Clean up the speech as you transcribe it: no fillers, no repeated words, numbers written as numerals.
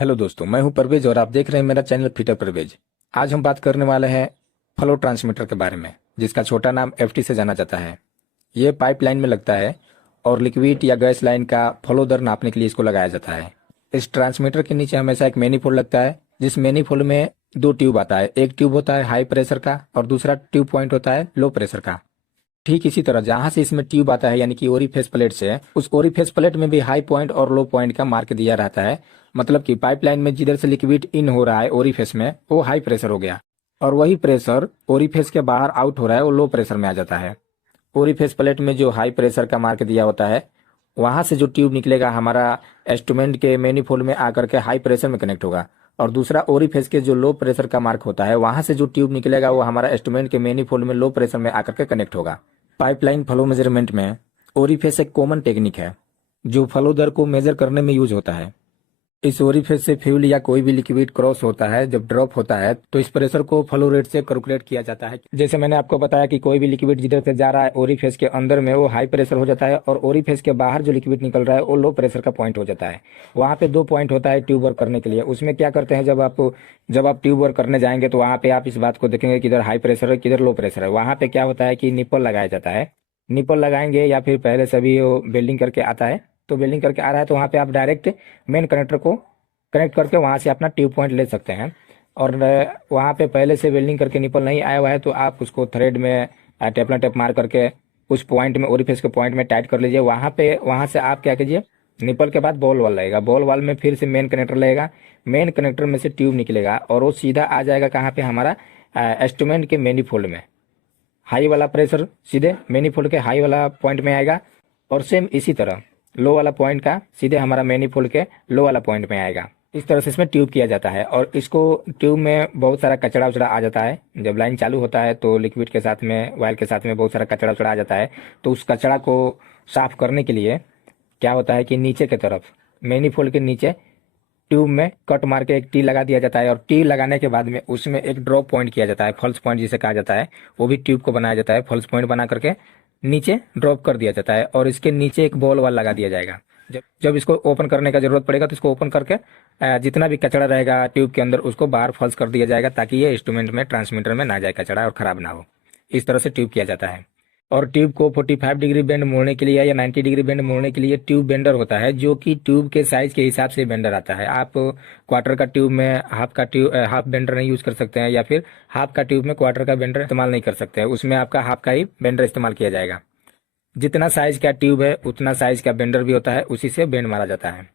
Hello दोस्तों, मैं हूं परवेज और आप देख रहे हैं मेरा चैनल फिटर परवेज। आज हम बात करने वाले हैं फ्लो ट्रांसमीटर के बारे में, जिसका छोटा नाम एफटी से जाना जाता है। ये पाइपलाइन में लगता है और लिक्विड या गैस लाइन का फ्लो दर नापने के लिए इसको लगाया जाता है। इस ट्रांसमीटर के नीचे हमेशा एक मैनीफोल्ड लगता है, जिस मैनीफोल्ड में दो ट्यूब आता है। एक ट्यूब होता है हाई प्रेशर का और दूसरा ट्यूब पॉइंट होता है लो प्रेशर का। ठीक इसी तरह जहां से इसमें ट्यूब आता है यानी कि ओरिफेस प्लेट से, उस ओरिफेस प्लेट में भी हाई पॉइंट और लो पॉइंट का मार्क दिया रहता है। मतलब कि पाइपलाइन में जिधर से लिक्विड इन हो रहा है ओरिफेस में, वो हाई प्रेशर हो गया, और वही प्रेशर ओरिफेस के बाहर आउट हो रहा है वो लो प्रेशर में आ जाता है। ओरिफेस प्लेट में जो हाई प्रेशर का मार्क दिया होता है, वहां से जो ट्यूब निकलेगा हमारा इंस्ट्रूमेंट के मैनीफोल्ड में आकर के हाई प्रेशर में कनेक्ट होगा। और दूसरा ओरिफेस के जो लो प्रेशर का मार्क होता है, वहां से जो ट्यूब निकलेगा वो हमारा इंस्ट्रूमेंट के मैनीफोल्ड में लो प्रेशर में आकर के कनेक्ट होगा। पाइपलाइन फ्लो मेजरमेंट में ओरिफेस एक कॉमन टेक्निक है जो फ्लो दर को मेजर करने में यूज होता है। इस ओरिफेस से फ्यूल या कोई भी लिक्विड क्रॉस होता है, जब ड्रॉप होता है तो इस प्रेशर को फ्लो रेट से कैलकुलेट किया जाता है। जैसे मैंने आपको बताया कि कोई भी लिक्विड जिधर से जा रहा है ओरिफेस के अंदर में वो हाई प्रेशर हो जाता है, और ओरिफेस के बाहर जो लिक्विड निकल रहा है वो लो प्रेशर का पॉइंट हो जाता है। वहाँ पे दो पॉइंट होता है ट्यूब वर्क करने के लिए। उसमें क्या करते हैं, जब आप ट्यूब वर्क करने जाएंगे तो वहाँ पे आप इस बात को देखेंगे किधर हाई प्रेशर है किधर लो प्रेशर है। वहाँ पे क्या होता है कि निप्पल लगाया जाता है। निप्पल लगाएंगे या फिर पहले से भी वो वेल्डिंग करके आता है, तो वेल्डिंग करके आ रहा है तो वहाँ पे आप डायरेक्ट मेन कनेक्टर को कनेक्ट करके वहाँ से अपना ट्यूब पॉइंट ले सकते हैं। और वहाँ पे पहले से वेल्डिंग करके निपल नहीं आया हुआ है तो आप उसको थ्रेड में टेपला टेप मार करके उस पॉइंट में ओरिफिस के पॉइंट में टाइट कर लीजिए। वहाँ से आप क्या कीजिए, निपल के बाद बॉल वाल लगेगा, बॉल वाल में फिर से मेन कनेक्टर लगेगा, मेन कनेक्टर में से ट्यूब निकलेगा और वो सीधा आ जाएगा कहाँ पे, हमारा इंस्ट्रूमेंट के मैनीफोल्ड में। हाई वाला प्रेशर सीधे मैनीफोल्ड के हाई वाला पॉइंट में आएगा, और सेम इसी तरह लो वाला पॉइंट का सीधे हमारा मैनीफोल्ड के लो वाला पॉइंट में आएगा। इस तरह से इसमें ट्यूब किया जाता है। और इसको ट्यूब में बहुत सारा कचड़ा उचड़ा आ जाता है। जब लाइन चालू होता है तो लिक्विड के साथ में वायर के साथ में बहुत सारा कचड़ा उचड़ा आ जाता है। तो उस कचड़ा को साफ करने के लिए क्या होता है कि नीचे की तरफ मैनीफोल्ड के नीचे ट्यूब में कट मार के एक टी लगा दिया जाता है, और टी लगाने के बाद में उसमें एक ड्रॉप पॉइंट किया जाता है, फॉल्स पॉइंट जिसे कहा जाता है। वो भी ट्यूब को बनाया जाता है, फॉल्स पॉइंट बना करके नीचे ड्रॉप कर दिया जाता है, और इसके नीचे एक बॉल वाल लगा दिया जाएगा। जब जब इसको ओपन करने का जरूरत पड़ेगा तो इसको ओपन करके जितना भी कचरा रहेगा ट्यूब के अंदर उसको बाहर फॉल्स कर दिया जाएगा, ताकि ये इंस्ट्रूमेंट में ट्रांसमीटर में ना जाए कचरा और खराब ना हो। इस तरह से ट्यूब किया जाता है। और ट्यूब को 45 डिग्री बेंड मोड़ने के लिए या 90 डिग्री बेंड मोड़ने के लिए ट्यूब बेंडर होता है, जो कि ट्यूब के साइज के हिसाब से बेंडर आता है। आप क्वार्टर का ट्यूब में हाफ बेंडर नहीं यूज कर सकते हैं, या फिर हाफ का ट्यूब में क्वार्टर का बेंडर इस्तेमाल नहीं कर सकते हैं। उसमें आपका हाफ का ही बेंडर इस्तेमाल किया जाएगा। जितना साइज का ट्यूब है उतना साइज का बेंडर भी होता है, उसी से बेंड मारा जाता है।